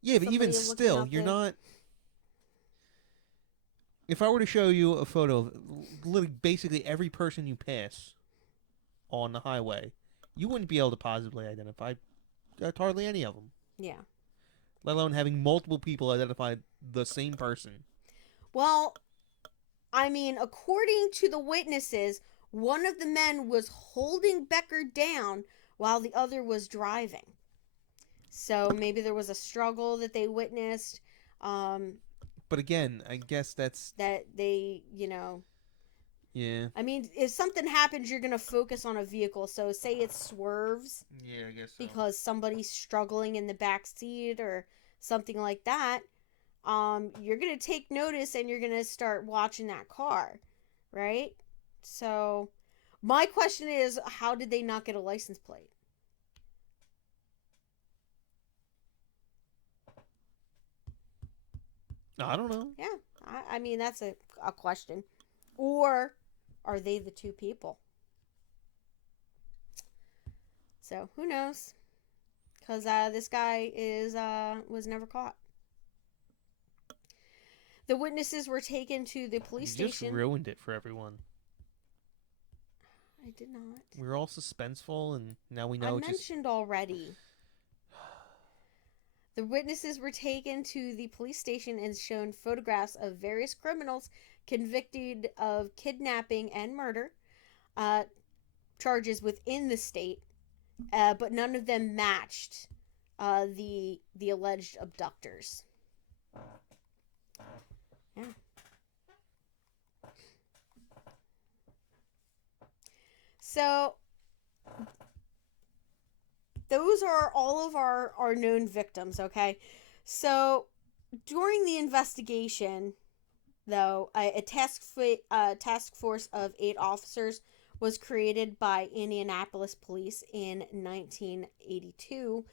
Yeah, but even still, you're not... If I were to show you a photo of literally basically every person you pass on the highway, you wouldn't be able to positively identify hardly any of them. Yeah. Let alone having multiple people identify the same person. Well, I mean, according to the witnesses, One of the men was holding Becker down while the other was driving. So maybe there was a struggle that they witnessed. But again, I guess that's... That they, Yeah. I mean, if something happens, you're going to focus on a vehicle. So say it swerves. Yeah, I guess so. Because somebody's struggling in the back seat or something like that. You're going to take notice and you're going to start watching that car, right? So my question is, how did they not get a license plate? I don't know. Yeah, I mean, that's a question. Or are they the two people? So who knows? Because this guy was never caught. The witnesses were taken to the police station. You just ruined it for everyone. I did not. We're all suspenseful, and now we know. I mentioned already. The witnesses were taken to the police station and shown photographs of various criminals convicted of kidnapping and murder charges within the state, but none of them matched the alleged abductors. Yeah. So those are all of our known victims, okay? So during the investigation, though, a task force of 8 officers was created by Indianapolis police in 1982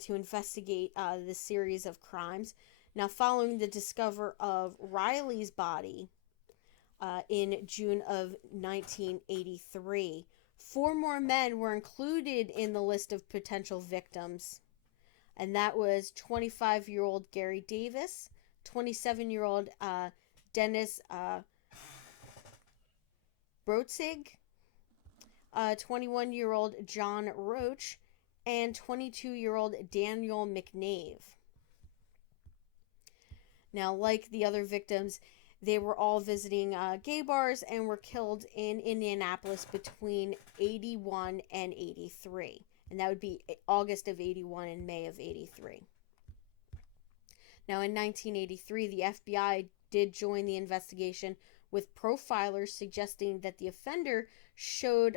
to investigate this series of crimes. Now, following the discovery of Riley's body in June of 1983, 4 more men were included in the list of potential victims. And that was 25-year-old Gary Davis, 27-year-old Dennis Brotzig, 21-year-old John Roach, and 22-year-old Daniel McNave. Now, like the other victims, they were all visiting gay bars and were killed in Indianapolis between 81 and 83. And that would be August of 81 and May of 83. Now, in 1983, the FBI did join the investigation with profilers suggesting that the offender showed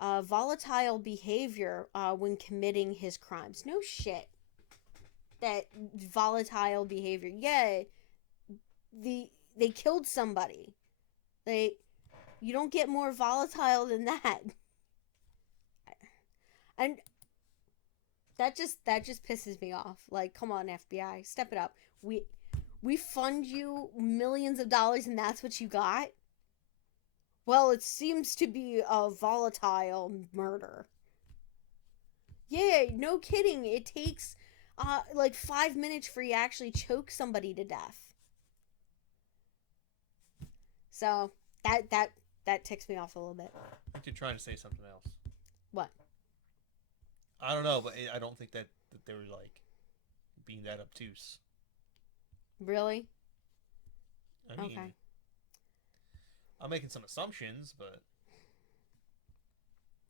volatile behavior when committing his crimes. No shit. That volatile behavior. Yeah, they killed somebody. You don't get more volatile than that. And that just pisses me off. Like, come on, FBI, step it up. We fund you millions of dollars and that's what you got? Well, it seems to be a volatile murder. Yeah, no kidding. It takes like 5 minutes for you to actually choke somebody to death. So that ticks me off a little bit. I think you're trying to say something else. What? I don't know, but I don't think that they were like being that obtuse. Really? I mean, okay. I'm making some assumptions, but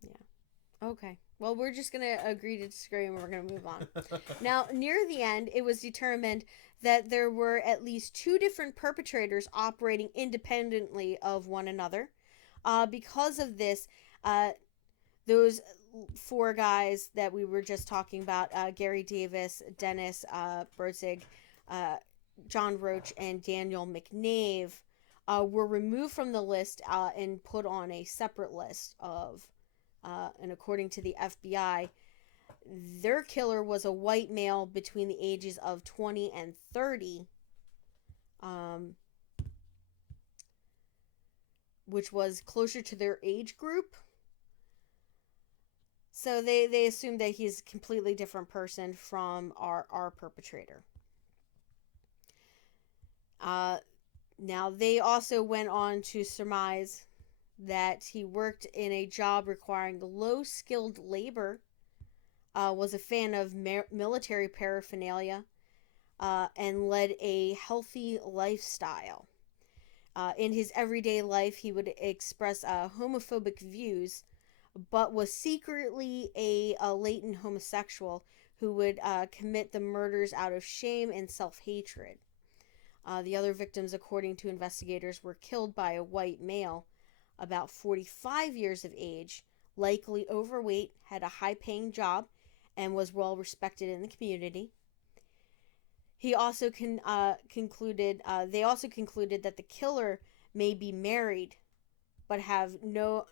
yeah. Okay. Well, we're just going to agree to disagree and we're going to move on. Now, near the end, it was determined that there were at least 2 different perpetrators operating independently of one another. Because of this, those 4 guys that we were just talking about, Gary Davis, Dennis Brotzig, John Roach, and Daniel McNave, were removed from the list and put on a separate list of, and according to the FBI, their killer was a white male between the ages of 20 and 30, which was closer to their age group. So they assumed that he's a completely different person from our perpetrator. Now, they also went on to surmise that he worked in a job requiring low-skilled labor, was a fan of military paraphernalia, and led a healthy lifestyle. In his everyday life, he would express homophobic views, but was secretly a latent homosexual who would commit the murders out of shame and self-hatred. The other victims, according to investigators, were killed by a white male, about 45 years of age, likely overweight, had a high-paying job, and was well respected in the community. He also concluded. They also concluded that the killer may be married, but have no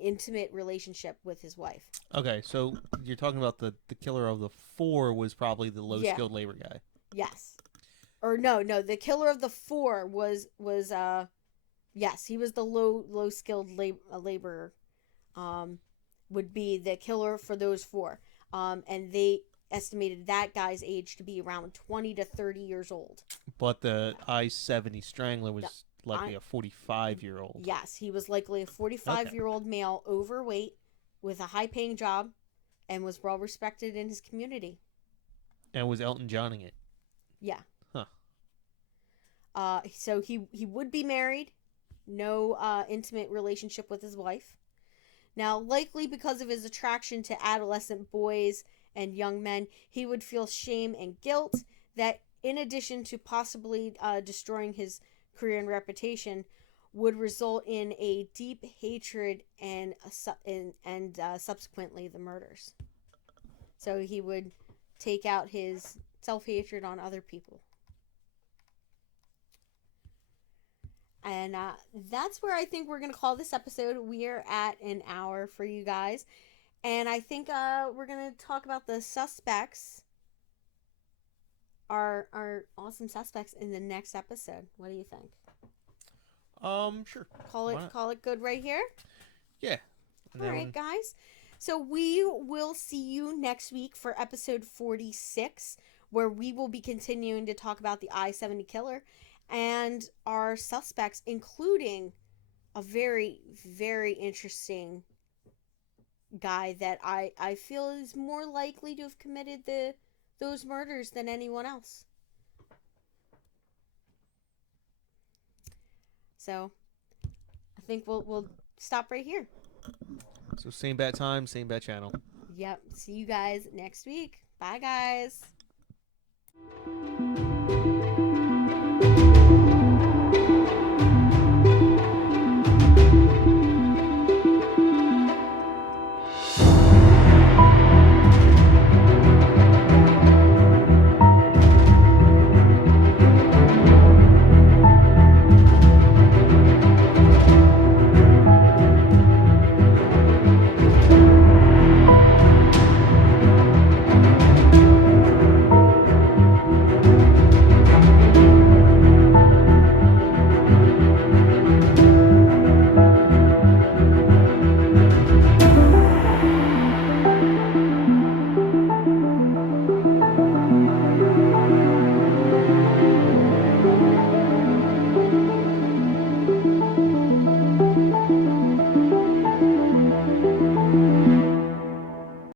intimate relationship with his wife. Okay, so you're talking about the killer of the 4 was probably the low skilled labor guy. Yes. Or no, the killer of the 4 was yes, he was the low skilled laborer. Would be the killer for those 4. And they estimated that guy's age to be around 20 to 30 years old. But the I-70 Strangler was likely a 45-year-old. Yes, he was likely a 45-year-old male, overweight, with a high-paying job, and was well respected in his community. And was Elton Johning it? Yeah. Huh. So he would be married, no intimate relationship with his wife. Now, likely because of his attraction to adolescent boys and young men, he would feel shame and guilt that, in addition to possibly destroying his career and reputation, would result in a deep hatred and subsequently the murders. So he would take out his self-hatred on other people. And that's where I think we're going to call this episode. We are at an hour for you guys. And I think we're going to talk about the suspects, our awesome suspects, in the next episode. What do you think? Sure. Call it good right here? Yeah. All right, guys. So we will see you next week for episode 46, where we will be continuing to talk about the I-70 killer and our suspects, including a very, very interesting guy that I feel is more likely to have committed those murders than anyone else. So I think we'll stop right here. So same bat time, same bat channel. Yep. See you guys next week. Bye, guys.